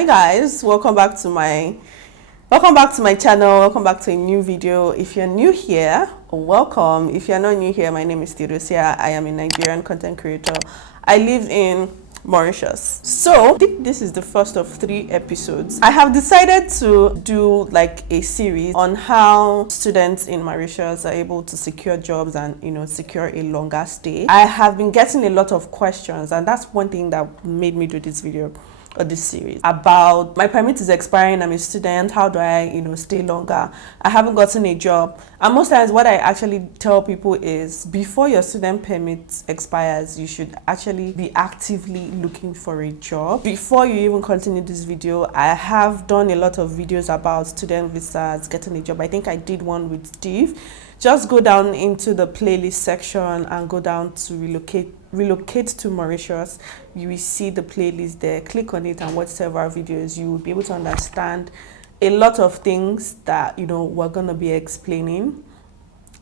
Hi guys, welcome back to my channel. Welcome back to a new video. If you're new here, welcome. If you're not new here, my name is Theodosia. I am a Nigerian content creator. I live in Mauritius. So I think this is the first of 3 episodes. I have decided to do like a series on how students in Mauritius are able to secure jobs and secure a longer stay. I have been getting a lot of questions, and that's one thing that made me do this video or this series about my permit is expiring, I'm a student, how do I stay longer, I haven't gotten a job. And most times what I actually tell people is before your student permit expires, you should actually be actively looking for a job. Before you even continue this video, I have done a lot of videos about student visas, getting a job. I think I did one with Steve. Just go down into the playlist section and go down to relocate to Mauritius. You will see the playlist there. Click on it and watch several videos. You will be able to understand a lot of things that we're gonna be explaining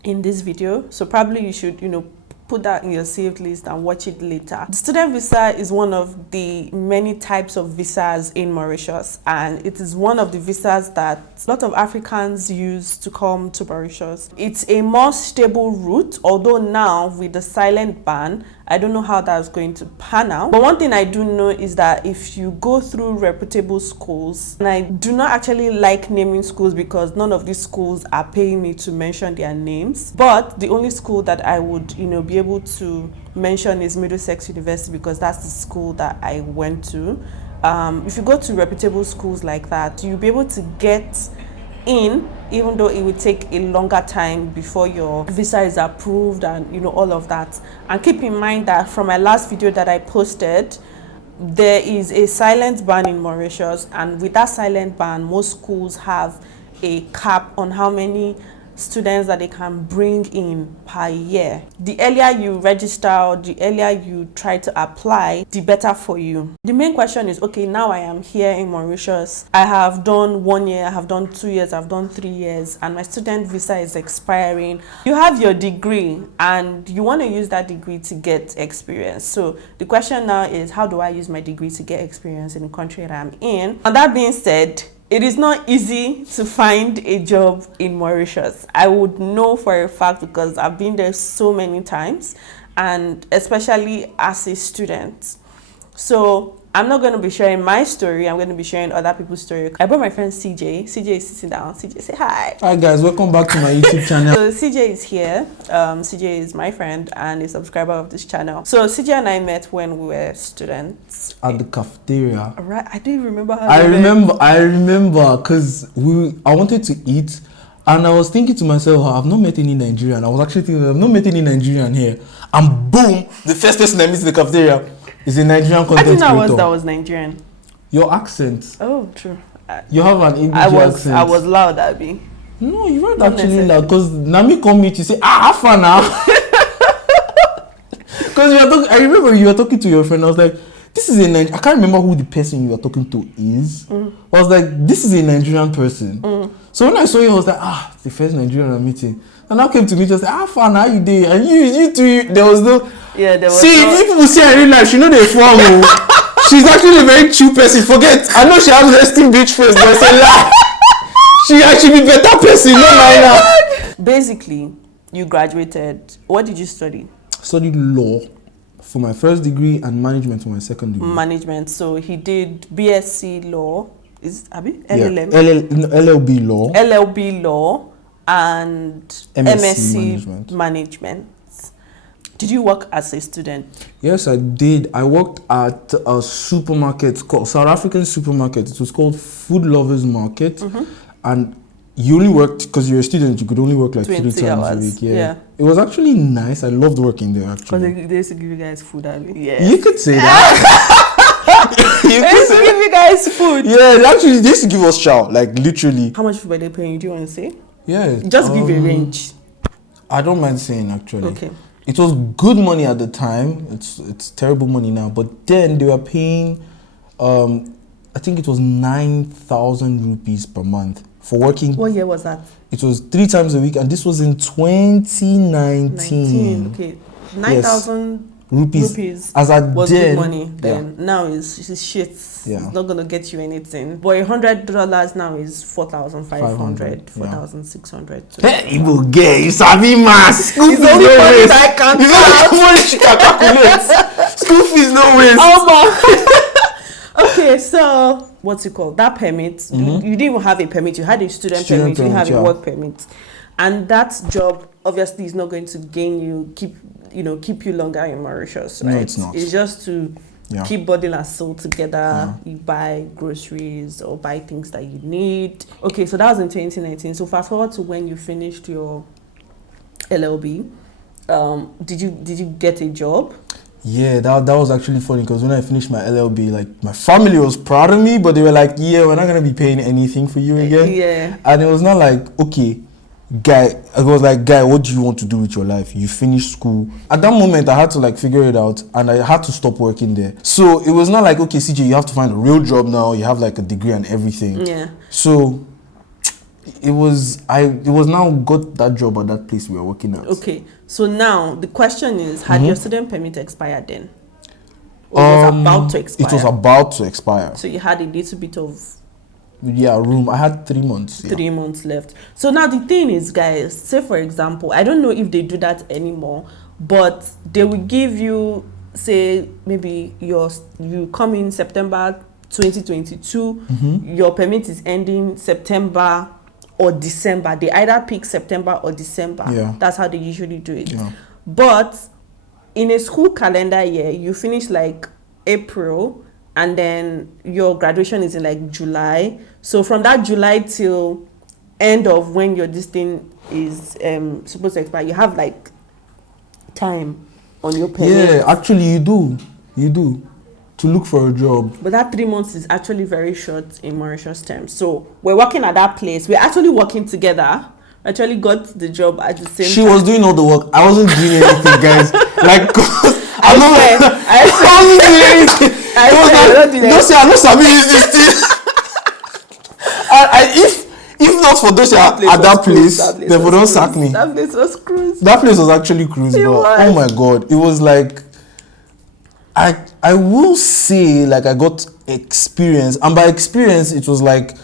in this video. So probably you should put that in your saved list and watch it later. The student visa is one of the many types of visas in Mauritius, and it is one of the visas that a lot of Africans use to come to Mauritius. It's a more stable route, although now with the silent ban, I don't know how that's going to pan out. But one thing I do know is that if you go through reputable schools, and I do not actually like naming schools because none of these schools are paying me to mention their names, but the only school that I would be able to mention is Middlesex University because that's the school that I went to. If you go to reputable schools like that, you'll be able to get in, even though it would take a longer time before your visa is approved and all of that. And keep in mind that from my last video that I posted, there is a silent ban in Mauritius, and with that silent ban, most schools have a cap on how many students that they can bring in per year. The earlier you register or the earlier you try to apply, the better for you. The main question is, okay, now I am here in Mauritius. I have done 1 year, I have done 2 years, I've done 3 years, and my student visa is expiring. You have your degree and you want to use that degree to get experience. So the question now is, how do I use my degree to get experience in the country that I'm in? And that being said, it is not easy to find a job in Mauritius. I would know for a fact because I've been there so many times, and especially as a student. So I'm not going to be sharing my story, I'm going to be sharing other people's story. I brought my friend CJ. CJ is sitting down. CJ, say hi. Hi guys, welcome back to my YouTube channel. So CJ is here. CJ is my friend and a subscriber of this channel. So CJ and I met when we were students. At the cafeteria. Right, I don't even remember how I remember because I wanted to eat and I was thinking to myself, I've not met any Nigerian. I was actually thinking, I've not met any Nigerian here. And boom, the first person I meet in the cafeteria is a Nigerian content creator. I think that was Nigerian. Your accent. Oh, true. You have an English accent. I was loud, Abby. No, you weren't actually loud because Nami come meet you say, have fun now. Because I remember you were talking to your friend. I was like, this is a Nigerian. I can't remember who the person you were talking to is. I was like, this is a Nigerian person. So when I saw you, I was like, it's the first Nigerian I'm meeting. And I came to meet you, I said, fun, how you doing? And you too, there was no... Yeah, there was See, if people see her in real life, she know they form. She's actually a very true person. Forget, I know she has resting bitch face, but it's a lie. She actually be better person, no matter. Basically, you graduated. What did you study? Studied law for my first degree and management for my second degree. Management. So he did BSc law. Is Abi? LLM? LLB law. LLB law and MSc management. Did you work as a student? Yes, I did. I worked at a supermarket called South African supermarket. It was called Food Lovers Market. And you only worked, because you're a student, you could only work like 3 times a week. Yeah. It was actually nice. I loved working there actually. Because they used to give you guys food, Abby. Yeah. You could say that. They used to give you guys food. Yeah, actually they used to give us chow, like literally. How much food were they paying you? Do you want to say? Yeah. Just give a range. I don't mind saying actually. Okay. It was good money at the time. It's terrible money now. But then they were paying, I think it was 9,000 rupees per month for working. What year was that? It was 3 times a week, and this was in 2019. 19, okay. 9,000 rupees. As at was then, good money then. Now it's shit. Yeah. It's not gonna get you anything. But $100 now is 4,500, 4,600. Hey, Igbo girl, you sabi mass. School fees It's only no money waste. that I can It's only money she can calculate. School fees no waste. Okay, so what's it called? That permit. You didn't even have a permit. You had a student permit. You didn't have a work permit, and that job obviously is not going to keep you longer in Mauritius, right? No, it's not. It's just to keep body and soul together. You buy groceries or buy things that you need. Okay, so that was in 2019. So fast forward to when you finished your LLB. Did you get a job? Yeah, that was actually funny because when I finished my LLB, like my family was proud of me, but they were like, "Yeah, we're not gonna be paying anything for you again." Yeah, and it was not like, okay, guy. I was like, guy, what do you want to do with your life? You finished school. At that moment, I had to like figure it out, and I had to stop working there. So it was not like, okay, CJ, you have to find a real job now. You have like a degree and everything. Yeah. So it was now got that job at that place we were working at. Okay, so now the question is, had your student permit expired then? Or was about to expire? It was about to expire. So you had a little bit of room. I had 3 months. 3 months left. So now the thing is, guys, say for example, I don't know if they do that anymore, but they will give you, say maybe you come in September 2022, your permit is ending September or December. They either pick September or December. Yeah. That's how they usually do it. Yeah. But in a school calendar year, you finish like April, and then your graduation is in like July. So from that July till end of when your this thing is supposed to expire, you have like time on your permit. Yeah, actually you do to look for a job. But that 3 months is actually very short in Mauritius terms. So we're working at that place. We're actually working together. Actually got the job at the same time. She was doing all the work. I wasn't doing anything, guys. Like, I wasn't doing anything. I'm not Sabi use this thing. If not for those at that place, they would not sack me. That place was cruise. That place was actually cruise, but oh my god, it was like I will say like I got experience, and by experience it was like,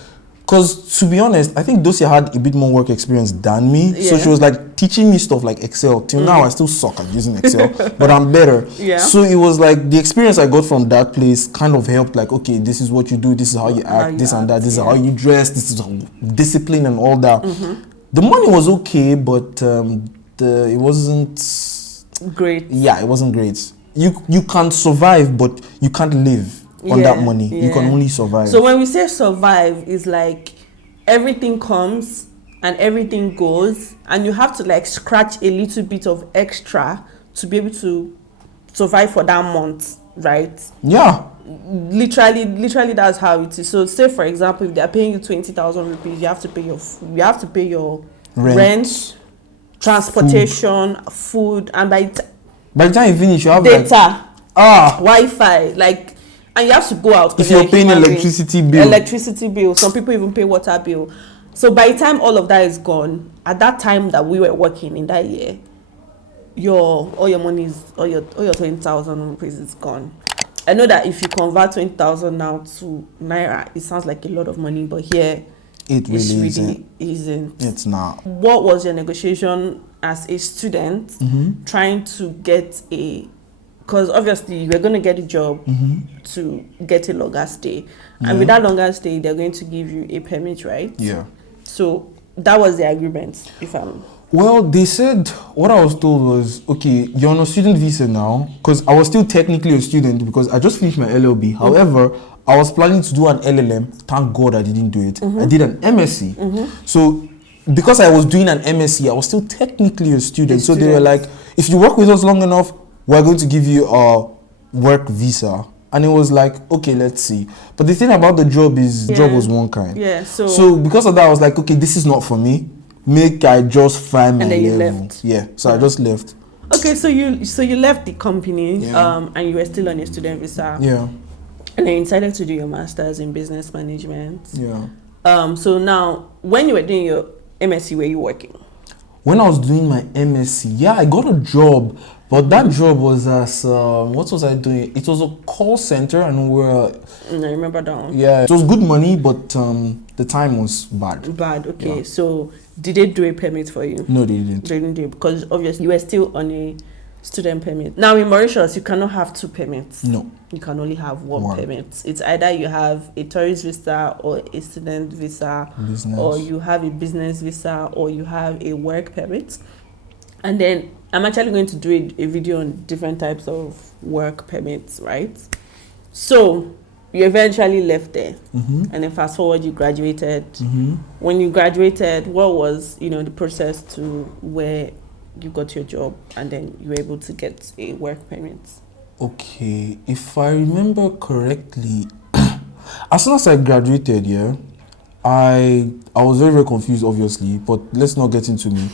because to be honest, I think Dosia had a bit more work experience than me. So she was like teaching me stuff like Excel. Till now, I still suck at using Excel, but I'm better. Yeah. So it was like the experience I got from that place kind of helped. Like, okay, this is what you do. This is how you act. This and that. This is how you dress. This is discipline and all that. The money was okay, but it wasn't great. Yeah, it wasn't great. You can survive, but you can't live on that money. You can only survive. So when we say survive, it's like everything comes and everything goes, and you have to like scratch a little bit of extra to be able to survive for that month, right? Yeah. Literally that's how it is. So say for example, if they're paying you 20,000 rupees, you have to pay your rent, transportation, food, and by the time you finish, you have data, like, Wi-Fi, like. And you have to go out. If you're paying electricity bill. Some people even pay water bill. So by the time all of that is gone, at that time that we were working in that year, all your money is all your 20,000 rupees is gone. I know that if you convert 20,000 now to naira, it sounds like a lot of money, but here it really isn't. It's not. What was your negotiation as a student trying to get because obviously you're going to get a job to get a longer stay. And with that longer stay, they're going to give you a permit, right? Yeah. So that was the agreement, Well, they said, what I was told was, okay, you're on a student visa now, because I was still technically a student because I just finished my LLB. However, I was planning to do an LLM. Thank God I didn't do it. I did an MSc. So because I was doing an MSc, I was still technically a student. So they were like, if you work with us long enough, we're going to give you a work visa. And it was like, okay, let's see. But the thing about the job is, job was one kind. Yeah, so because of that, I was like, okay, this is not for me. Make I just find my level. Left. Yeah, so I just left. Okay, so you left the company, and you were still on a student visa. Yeah. And then you decided to do your master's in business management. Yeah. So now, when you were doing your MSc, were you working? when I was doing my MSc, yeah, I got a job, but that job was as what was I doing? It was a call center, and I remember that one. yeah, it was good money, but the time was bad. Bad. Okay. Yeah. So did they do a permit for you? No, they didn't. They didn't do it because obviously you were still on a student permit. Now in Mauritius, you cannot have 2 permits. No. You can only have one permit. It's either you have a tourist visa or a student visa, or you have a business visa, or you have a work permit. And then I'm actually going to do a video on different types of work permits, right? So you eventually left there, and then fast forward, you graduated. When you graduated, what was the process to where you got your job and then you were able to get a work permit? Okay, if I remember correctly, as soon as I graduated, yeah, I was very, very confused, obviously, but let's not get into me.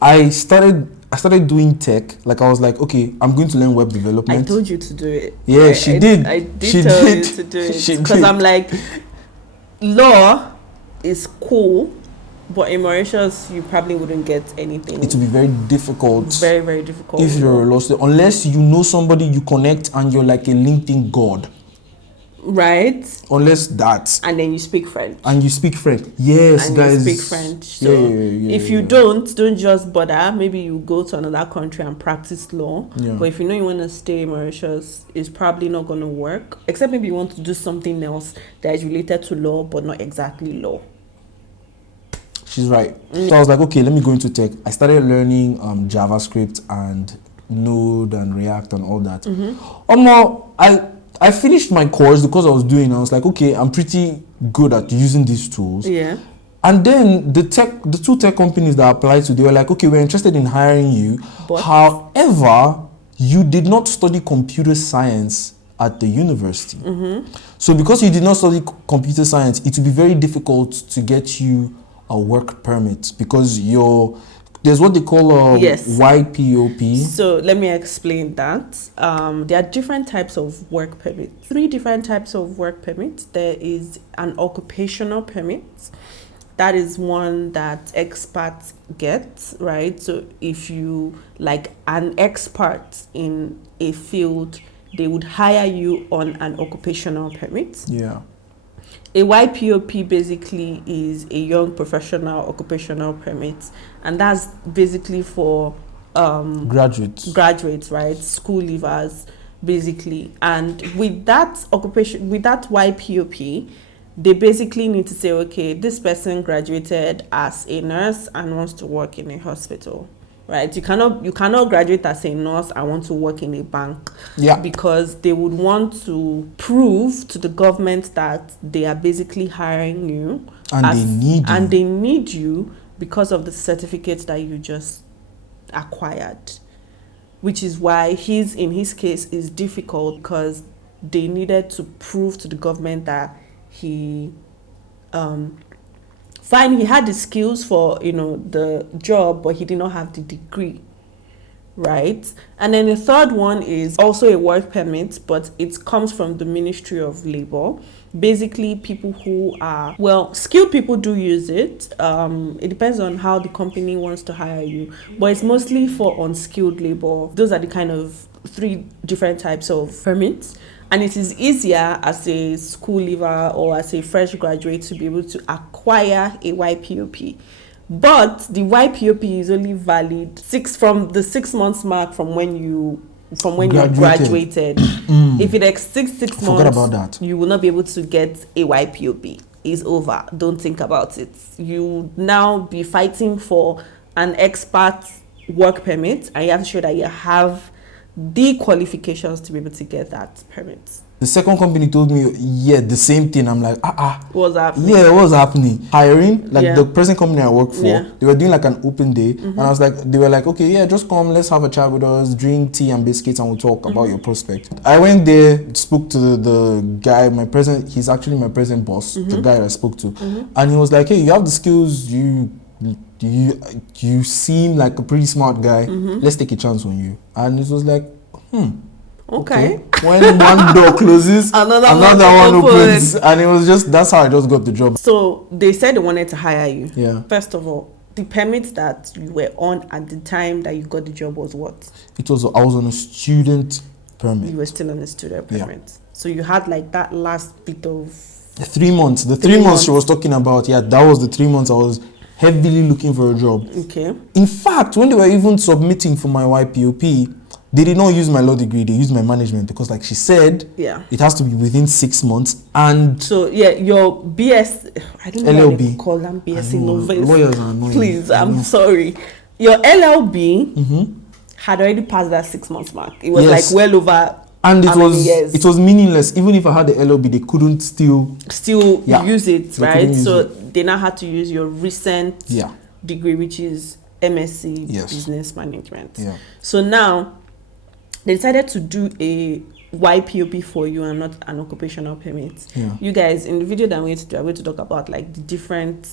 I started doing tech. Like, I was like, okay, I'm going to learn web development. I told you to do it. Yeah, she did. I did tell you to do it because I'm like, law is cool, but in Mauritius, you probably wouldn't get anything. It will be very difficult. Very, very difficult. If you're a law student, unless you know somebody you connect and you're like a LinkedIn god. Right. Unless that. And then you speak French. And you speak French. Yes, and guys. you speak French. So if you don't just bother. Maybe you go to another country and practice law. Yeah. But if you know you want to stay in Mauritius, it's probably not going to work. Except maybe you want to do something else that is related to law, but not exactly law. She's right. So I was like, okay, let me go into tech. I started learning JavaScript and Node and React and all that. I finished my course because I was like, okay, I'm pretty good at using these tools. Yeah. And then the 2 tech companies that I applied to, they were like, okay, we're interested in hiring you. But however, you did not study computer science at the university. So because you did not study computer science, it would be very difficult to get you a work permit because there's what they call YPOP. So let me explain that. There are different types of work permits. 3 different types of work permits. There is an occupational permit. That is one that expats get, right? So if you like an expert in a field, they would hire you on an occupational permit. Yeah. A YPOP basically is a young professional occupational permit, and that's basically for graduates, right? School leavers, basically. And with that YPOP, they basically need to say, okay, this person graduated as a nurse and wants to work in a hospital. Right, you cannot graduate as a nurse and want to work in a bank. Yeah. Because they would want to prove to the government that they are basically hiring you and they need you because of the certificate that you just acquired. Which is why in his case is difficult because they needed to prove to the government that he fine, he had the skills for, the job, but he did not have the degree, right? And then the third one is also a work permit, but it comes from the Ministry of Labor. Basically, people who are, skilled people do use it. It depends on how the company wants to hire you, but it's mostly for unskilled labor. Those are the kind of 3 different types of permits. And it is easier as a school leaver or as a fresh graduate to be able to acquire a YPOP. But the YPOP is only valid from the 6 months mark from when you graduated. If it exceeds 6 months, forget about that. You will not be able to get a YPOP. It's over. Don't think about it. You now be fighting for an expert work permit, and you have to show that you have the qualifications to be able to get that permit. The second company told me, the same thing. I'm like, What's happening? Yeah, what's happening? Hiring, the present company I work for, they were doing like an open day, and I was like, they were like, okay, just come, let's have a chat with us, drink tea and biscuits, and we'll talk about your prospect. I went there, spoke to the guy, he's actually my present boss, the guy I spoke to, and he was like, hey, you have the skills, you seem like a pretty smart guy. Let's take a chance on you. And it was like, okay. When one door closes, another one opens, and it was that's how I just got the job. So they said they wanted to hire you. Yeah. First of all, the permit that you were on at the time that you got the job was what? I was on a student permit. You were still on a student permit. Yeah. So you had like that last bit of... The 3 months. The 3 months she was talking about, yeah, that was the 3 months I was heavily looking for a job. Okay. In fact, when they were even submitting for my YPOP, they did not use my law degree, they used my management because like she said, yeah, it has to be within 6 months. And so yeah, your BS, I don't know LLB. why they call them BS in November. Lawyers are annoying. Please, I'm sorry. Your LLB had already passed that 6 months mark. It was like well over. And it was meaningless. Even if I had the LLB, they couldn't still use it, right? So they now had to use your recent degree, which is MSc Business Management. Yeah. So now they decided to do a YPOP for you and not an occupational permit. Yeah. You guys, in the video that I'm going to do, I'm going to talk about like the different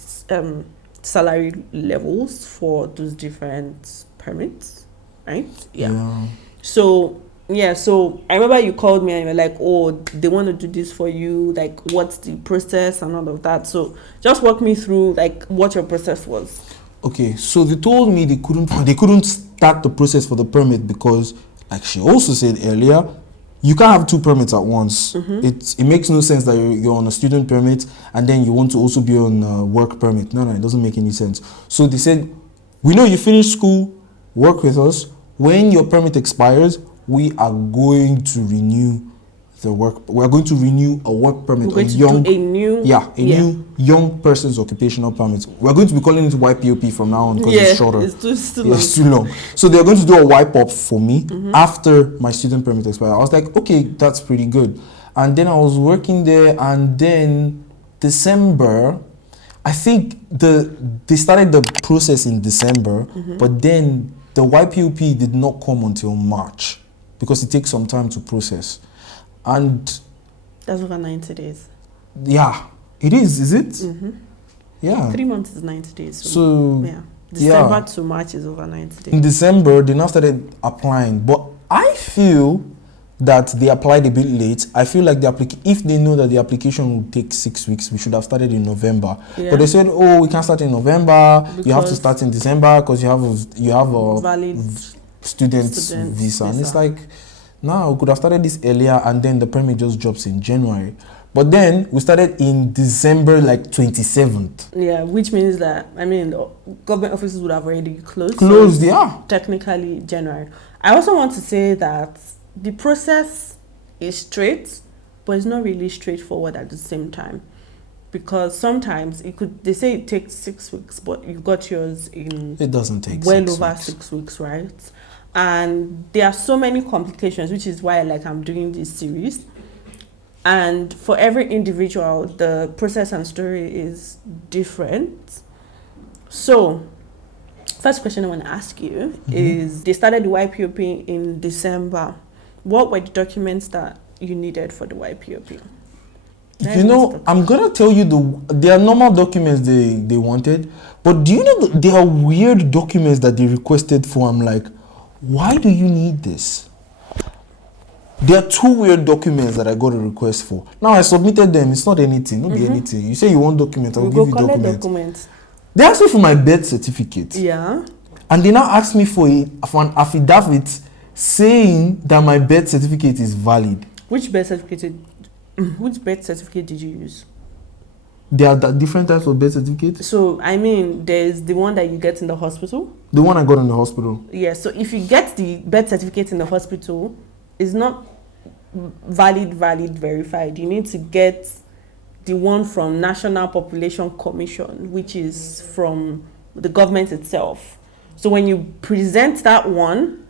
salary levels for those different permits, right? Yeah. So I remember you called me and you were like, oh, they want to do this for you, like what's the process and all of that. So just walk me through like what your process was. Okay, so they told me they couldn't start the process for the permit because, like she also said earlier, you can't have 2 permits at once. It makes no sense that you're on a student permit and then you want to also be on a work permit. No, it doesn't make any sense. So they said, we know you finished school, work with us. When your permit expires, we are going to renew the work. We are going to renew a work permit. We're going to do a new new young person's occupational permit. We are going to be calling it YPOP from now on because it's shorter. It's too long. So they are going to do a YPOP for me after my student permit expires. I was like, okay, that's pretty good. And then I was working there, and then December, I think they started the process in December, but then the YPOP did not come until March because it takes some time to process. And that's over 90 days. Yeah, it is it? Yeah. 3 months is 90 days. So yeah. December to March is over 90 days. In December, they now started applying. But I feel that they applied a bit late. I feel like if they know that the application will take 6 weeks, we should have started in November. Yeah. But they said, oh, we can't start in November. Because you have to start in December because you have a valid student visa. And it's like, now we could have started this earlier and then the permit just drops in January. But then we started in December, like 27th. Yeah, which means that, I mean, government offices would have already closed. Closed, yeah. Technically January. I also want to say that the process is straight, but it's not really straightforward at the same time. Because sometimes they say it takes 6 weeks, but you got yours in... It doesn't take well over 6 weeks, right? And there are so many complications, which is why I'm doing this series. And for every individual, the process and story is different. So, first question I want to ask you is, they started the YPOP in December. What were the documents that you needed for the YPOP? You know, I'm going to tell you there are normal documents they wanted, but do you know there are weird documents that they requested for? I'm like, why do you need this? There are 2 weird documents that I got a request for. Now I submitted them. It's not anything. Not be anything. You say you want documents, I'll give you documents. They asked me for my birth certificate. Yeah. And they now asked me for an affidavit saying that my birth certificate is valid. Which birth certificate did you use? There are different types of birth certificates. So, I mean, there's the one that you get in the hospital. The one I got in the hospital. Yeah, so if you get the birth certificate in the hospital, it's not valid, verified. You need to get the one from National Population Commission, which is from the government itself. So when you present that one,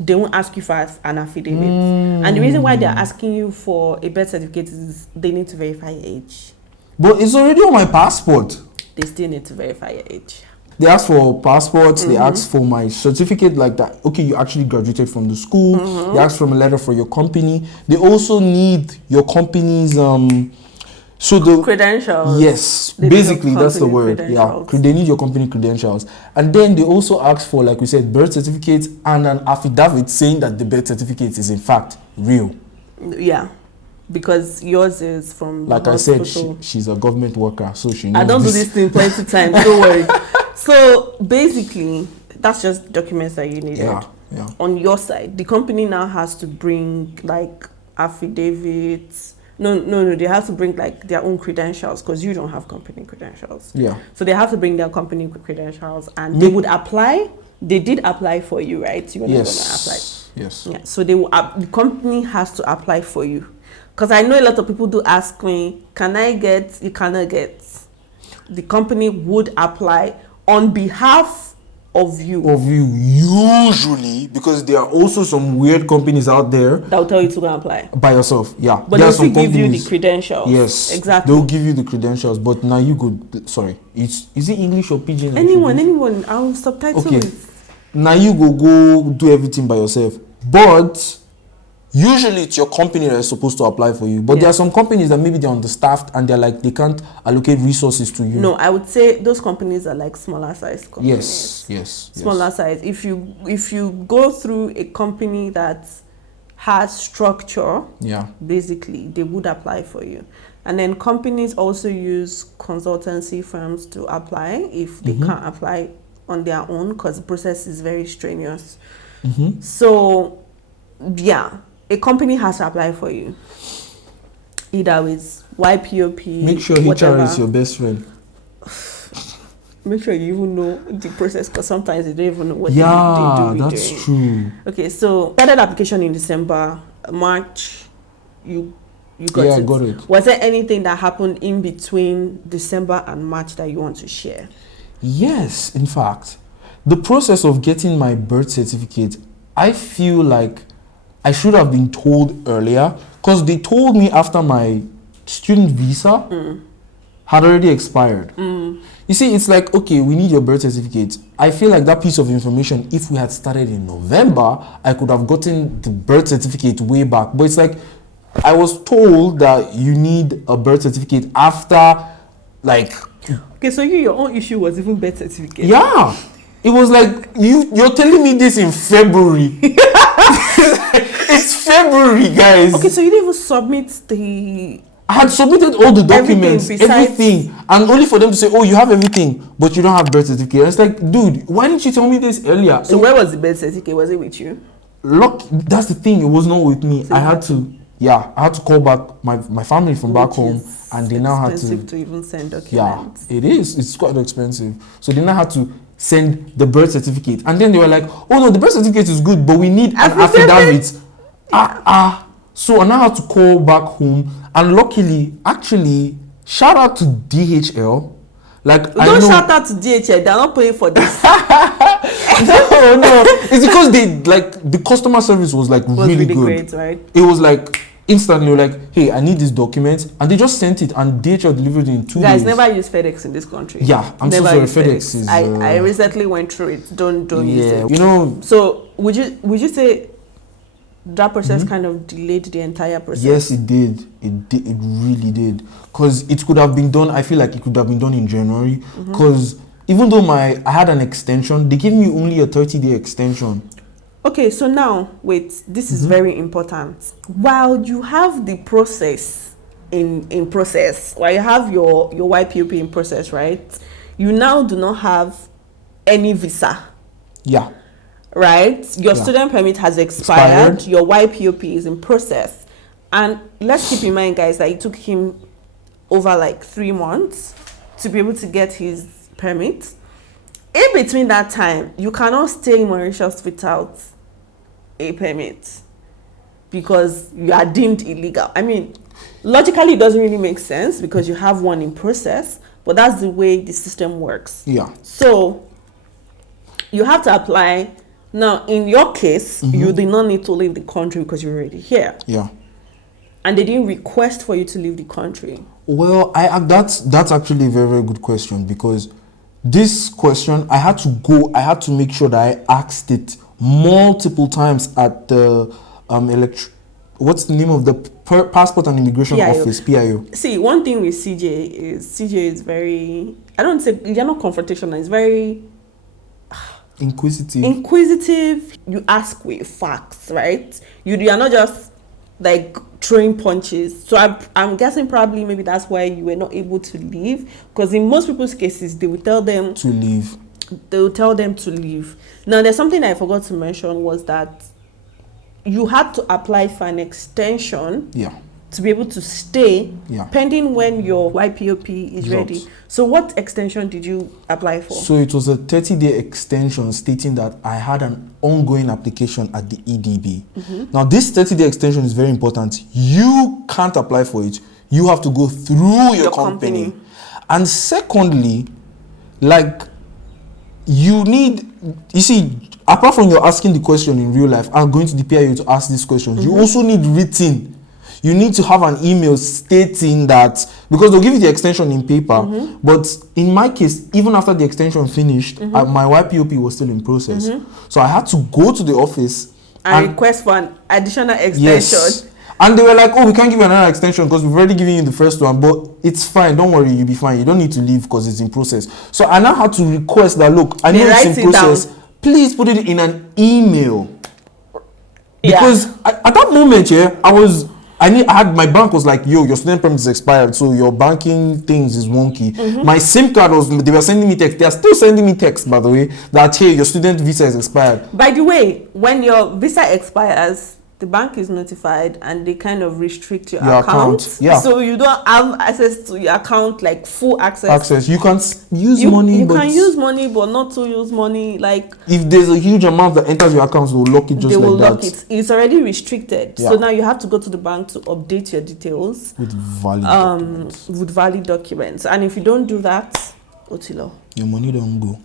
they won't ask you for an affidavit. And the reason why they're asking you for a birth certificate is they need to verify your age. But it's already on my passport. They still need to verify your age. They ask for passports, they ask for my certificate, like that. Okay, you actually graduated from the school. They ask for a letter for your company. They also need your company's credentials. Yes, basically that's the word. Yeah, they need your company credentials. And then they also ask for, like we said, birth certificate and an affidavit saying that the birth certificate is in fact real. Yeah. Because yours is from like I said, she's a government worker, so she knows. I don't do this thing 20 times, don't worry. So basically, that's just documents that you needed. Yeah. On your side, the company now has to bring like affidavits. No, they have to bring like their own credentials because you don't have company credentials. Yeah. So they have to bring their company credentials, and they would apply. They did apply for you, right? You were not going to apply. Yes. Yeah. So they will. The company has to apply for you, because I know a lot of people do ask me, "Can I get?" You cannot get. The company would apply on behalf of you. Usually, because there are also some weird companies out there that will tell you to go and apply by yourself. Yeah, but there they'll still give you the credentials. Yes, exactly. They'll give you the credentials, but now you go. Sorry, is it English or Pidgin? Anyone. I'll subtitle it. Now you go do everything by yourself, but usually it's your company that is supposed to apply for you. But there are some companies that maybe they're understaffed and they're like they can't allocate resources to you. No, I would say those companies are like smaller size companies. Yes. Smaller size. If you go through a company that has structure, basically they would apply for you. And then companies also use consultancy firms to apply if they can't apply on their own, because the process is very strenuous. So a company has to apply for you, either with YPOP. Make sure HR is your best friend. Make sure you even know the process, because sometimes they don't even know what they do. That's true. Okay, so started application in December. March, you got it. Got it. Was there anything that happened in between December and March that you want to share? Yes, in fact, the process of getting my birth certificate, I feel like I should have been told earlier, because they told me after my student visa had already expired. You see, it's like, okay, we need your birth certificate. I feel like that piece of information, if we had started in November, I could have gotten the birth certificate way back. But it's like, I was told that you need a birth certificate after, like... Okay, so your own issue was even birth certificate. Yeah. It was like, you're telling me this in February. It's February, guys. Okay, so you didn't even submit the... I had submitted all the documents, everything, and only for them to say, oh, you have everything, but you don't have birth certificate. And it's like, dude, why didn't you tell me this earlier? So where was the birth certificate? Was it with you? That's the thing. It was not with me. So I had to call back my family from back home, and they now had to even send documents. Yeah, it is. It's quite expensive. So they now had to send the birth certificate, and then they were like, oh no, the birth certificate is good, but we need an affidavit. So I now had to call back home, and luckily, actually, shout out to DHL. Like, don't shout out to DHL. They're not paying for this. No, it's because the customer service was like really good. Great, right? It was like instantly like, hey, I need this document, and they just sent it, and DHL delivered it in 2 days. Guys, never use FedEx in this country. Yeah, I'm so sorry. FedEx is. I recently went through it. Don't use it. You know. So would you say that process kind of delayed the entire process? Yes, it did. It really did. Because it could have been done. I feel like it could have been done in January. Because even though I had an extension, they gave me only a 30-day extension. Okay, so now wait. This is very important. While you have the process in process, while you have your YPOP in process, right? You now do not have any visa. Yeah. Right? Your student permit has expired. Your YPOP is in process. And let's keep in mind, guys, that it took him over like 3 months to be able to get his permit. In between that time, you cannot stay in Mauritius without a permit because you are deemed illegal. I mean, logically, it doesn't really make sense because you have one in process, but that's the way the system works. Yeah. So you have to apply. Now, in your case, you did not need to leave the country because you're already here. Yeah. And they didn't request for you to leave the country. Well, that's actually a very, very good question, because this question, I had to make sure that I asked it multiple times at the what's the name of the Passport and Immigration Office, PIO. See, one thing with CJ is very, I don't say, you're not confrontational, it's very inquisitive. You ask with facts, right? You are not just like throwing punches. So I'm guessing probably maybe that's why you were not able to leave, because in most people's cases they will tell them to leave. they'll tell them to leave. Now, there's something I forgot to mention was that you had to apply for an extension to be able to stay pending when your YPOP is ready. So what extension did you apply for? So it was a 30-day extension stating that I had an ongoing application at the EDB. Now this 30-day extension is very important. You can't apply for it. You have to go through your company. And secondly, like, you see, apart from you're asking the question in real life, I'm going to the PIO to ask these questions. You also need written. You need to have an email stating that, because they'll give you the extension in paper. But in my case, even after the extension finished, my YPOP was still in process. So I had to go to the office and request for an additional extension. Yes. And they were like, oh, we can't give you another extension because we've already given you the first one, but it's fine, don't worry, you'll be fine. You don't need to leave because it's in process. So I now had to request that, look, I know it's in process. Please put it in an email. Because at that moment, my bank was like, yo, your student permit is expired, so your banking things is wonky. My SIM card they were sending me text. They are still sending me text, by the way, that, hey, your student visa is expired. By the way, when your visa expires, the bank is notified and they kind of restrict your account. So you don't have access to your account, like full access. You can use money. You can use money, but not to use money. Like, if there's a huge amount that enters your account, they'll lock it just like that. They will lock it. It's already restricted. So now you have to go to the bank to update your details with valid documents. And if you don't do that, Otilo, your money don't go.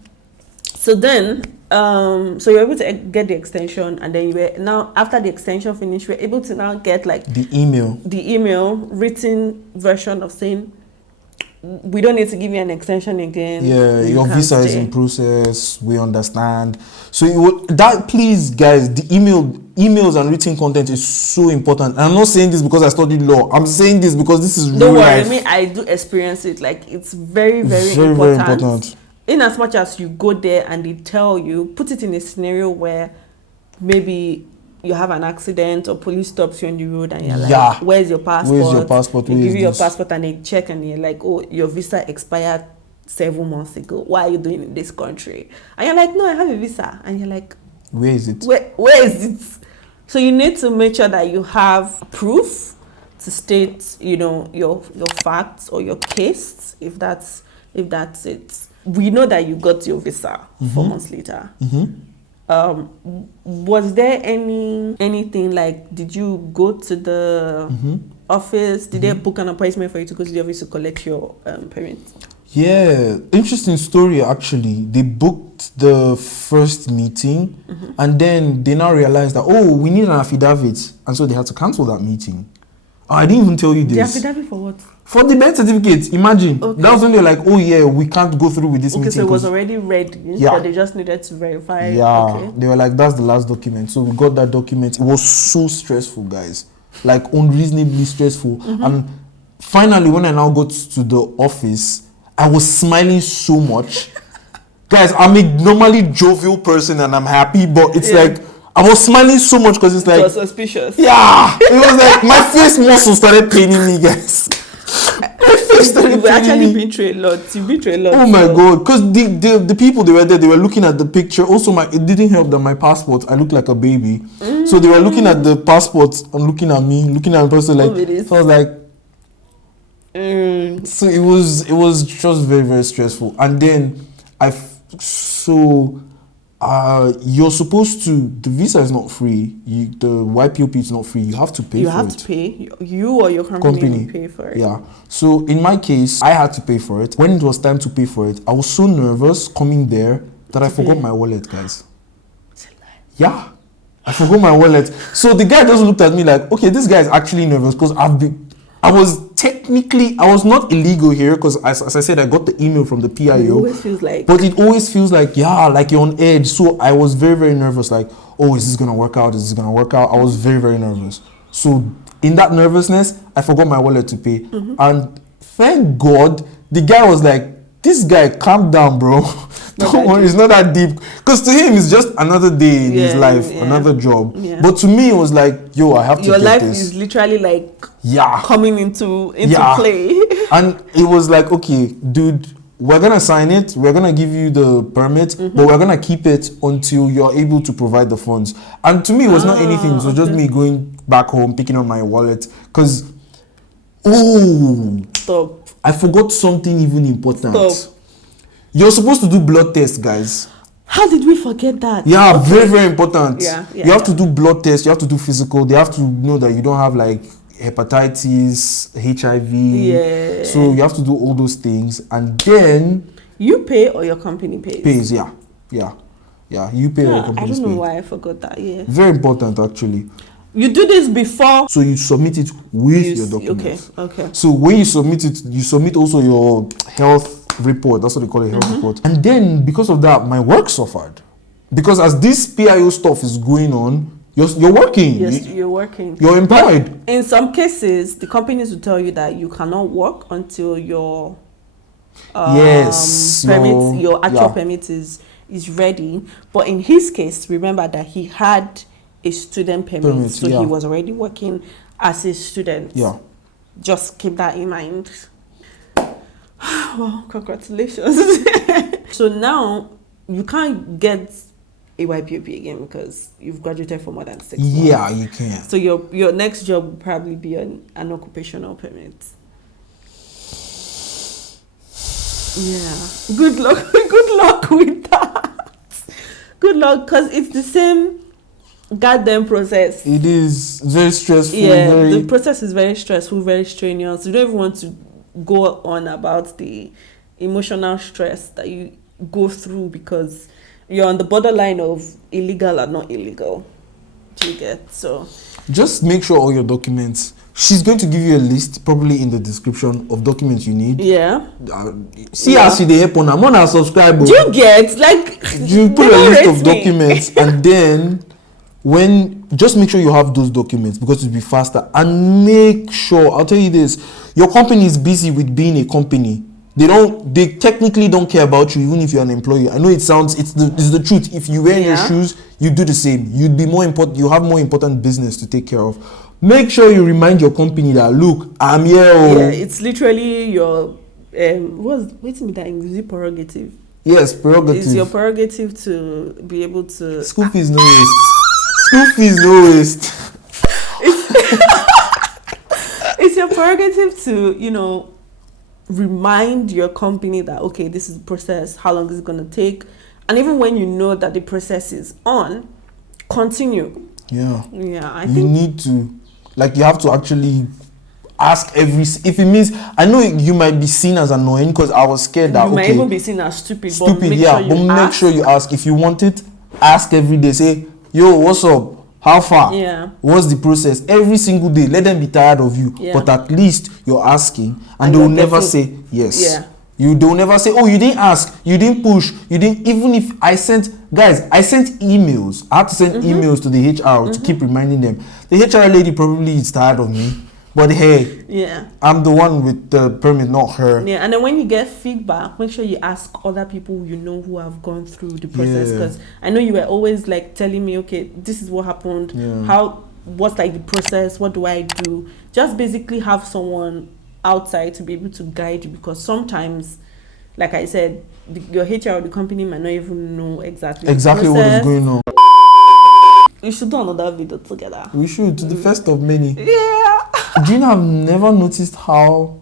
So then, so you're able to get the extension, and then now after the extension finished, you're able to now get like the email written version of saying, we don't need to give you an extension again. Yeah, your visa is in process. We understand. So please, guys, the emails and written content is so important. And I'm not saying this because I studied law. I'm saying this because this is real life. Don't worry, I do experience it. Like, it's very, very important. Very important. In as much as you go there and they tell you, put it in a scenario where maybe you have an accident or police stops you on the road and you're like, where's your passport? They give you your passport and they check and you're like, oh, your visa expired 7 months ago. What are you doing in this country? And you're like, no, I have a visa. And you're like, where is it? Where is it? So you need to make sure that you have proof to state, your facts or your case, if that's it. We know that you got your visa 4 months later. Was there anything like, did you go to the office? Did they book an appointment for you to go to the office to collect your permit? Yeah, interesting story actually. They booked the first meeting and then they now realized that, oh, we need an affidavit. And so they had to cancel that meeting. I didn't even tell you this. The affidavit for what? For the birth certificate, imagine. Okay. That was when they were like, oh yeah, we can't go through with this meeting. So it was already ready, but they just needed to verify. They were like, that's the last document. So we got that document. It was so stressful, guys. Like, unreasonably stressful. And finally, when I now got to the office, I was smiling so much. Guys, I'm a normally jovial person and I'm happy, but it's like, I was smiling so much because it's like... It was suspicious. Yeah! It was like, my face muscle started paining me, guys. You've actually been through a lot. You've been through a lot. Oh my God. Because the people, they were there, they were looking at the picture. Also, it didn't help that my passport, I look like a baby. So they were looking at the passport and looking at me, looking at the person like... So I was like... So it was just very, very stressful. And then you're supposed to, the visa is not free, the YPOP is not free, you have to pay for it. You have to pay, you or your company will pay for it. Yeah, so in my case, I had to pay for it. When it was time to pay for it, I was so nervous coming there that I forgot my wallet, guys. Yeah, I forgot my wallet. So the guy just looked at me like, okay, this guy is actually nervous because I was not illegal here because, as I said, I got the email from the PIO. It always feels like... But it always feels like, like you're on edge. So I was very, very nervous. Like, oh, is this going to work out? Is this going to work out? I was very, very nervous. So in that nervousness, I forgot my wallet to pay. And thank God, the guy was like, this guy, calm down, bro. Don't worry, it's not that deep. Because to him, it's just another day in his life, another job. Yeah. But to me, it was like, yo, I have to get this. Your life is literally like coming into play. And it was like, okay, dude, we're gonna sign it, we're gonna give you the permit, but we're gonna keep it until you're able to provide the funds. And to me, it was not anything. It was just me going back home, picking up my wallet, because Stop. I forgot something even important. Stop. You're supposed to do blood tests, guys. How did we forget that? Yeah, very, very important. Yeah, you have to do blood tests, you have to do physical, they have to know that you don't have like hepatitis, HIV. Yeah. So you have to do all those things, and then you pay or your company pays? Pays, yeah. You pay or your company I don't know pays. why I forgot that. Yeah. Very important, actually. You do this before. So you submit it with your documents. Okay. So when you submit it, you submit also your health report. That's what they call a health report. And then because of that, my work suffered. Because as this PIO stuff is going on, you're working. Yes, you're working. You're employed. In some cases, the companies will tell you that you cannot work until your permit, your actual permit is ready. But in his case, remember that he had a student permit, so he was already working as a student. Yeah. Just keep that in mind. Well, congratulations. So now you can't get a YPOP again because you've graduated for more than 6 months. Yeah, you can. So your next job will probably be an occupational permit. Yeah. Good luck. Good luck with that. Good luck, because it's the same goddamn process. It is very stressful. Yeah, the process is very stressful, very strenuous. You don't even want to go on about the emotional stress that you go through because you're on the borderline of illegal or not illegal. Do you get? So just make sure all your documents. She's going to give you a list, probably in the description, of documents you need. Yeah. See how she dey help on. I'm on her subscribe. Do you get? Like, you put a list of documents, and then just make sure you have those documents because it'll be faster. And make sure, I'll tell you this, your company is busy with being a company. They technically don't care about you, even if you're an employee. I know it's the truth. If you wear your shoes, you do the same. You'd be more important. You have more important business to take care of. Make sure you remind your company that, look, I'm here. Yeah, it's literally your what's that? Is it prerogative? Yes, prerogative. It's your prerogative to be able to. School fees no waste. School fees no waste. It's your prerogative to remind your company that, okay, this is the process, how long is it going to take, and even when you know that the process is on, continue. Yeah, I think you need to, you have to actually ask if it means, I know you might be seen as annoying because I was scared that you might even be seen as stupid, but make sure you ask. If you want it, ask every day. Say, yo, what's up? How far? Yeah. What's the process? Every single day. Let them be tired of you. Yeah. But at least you're asking, and they will never say yes. Yeah. They'll never say, oh, you didn't ask, you didn't push, you didn't. Even if I sent emails. I had to send emails to the HR to keep reminding them. The HR lady probably is tired of me. But hey, I'm the one with the permit, not her. Yeah, and then when you get feedback, make sure you ask other people who have gone through the process. Because I know you were always telling me, okay, this is what happened. Yeah. What's the process? What do I do? Just basically have someone outside to be able to guide you. Because sometimes, like I said, your HR or the company might not even know exactly what is going on. We should do another video together. We should, to the first of many. Yeah. Do you know, I've never noticed how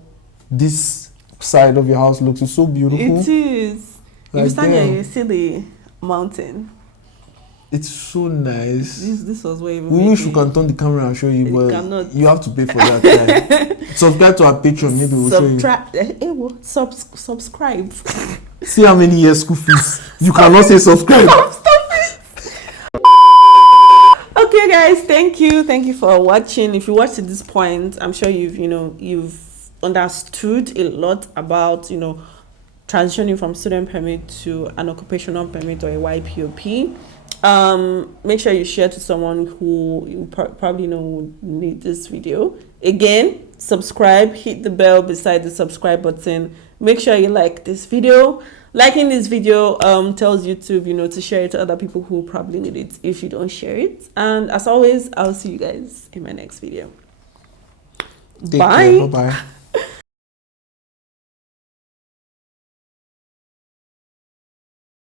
this side of your house looks. It's so beautiful. It is. If you stand here, you see the mountain. It's so nice. This was way. We wish we can turn the camera and show you, but cannot. You have to pay for that. Subscribe to our Patreon. Maybe we'll show you. Subscribe. See how many years school fees. You cannot say subscribe. Stop it. Okay, guys, thank you for watching. If you watched to this point, I'm sure you've understood a lot about transitioning from student permit to an occupational permit or a YPOP. Make sure you share to someone who you probably know would need this video. Again, subscribe, hit the bell beside the subscribe button. Make sure you like this video. Liking this video tells YouTube, to share it to other people who probably need it if you don't share it. And as always, I'll see you guys in my next video. Bye. Bye-bye.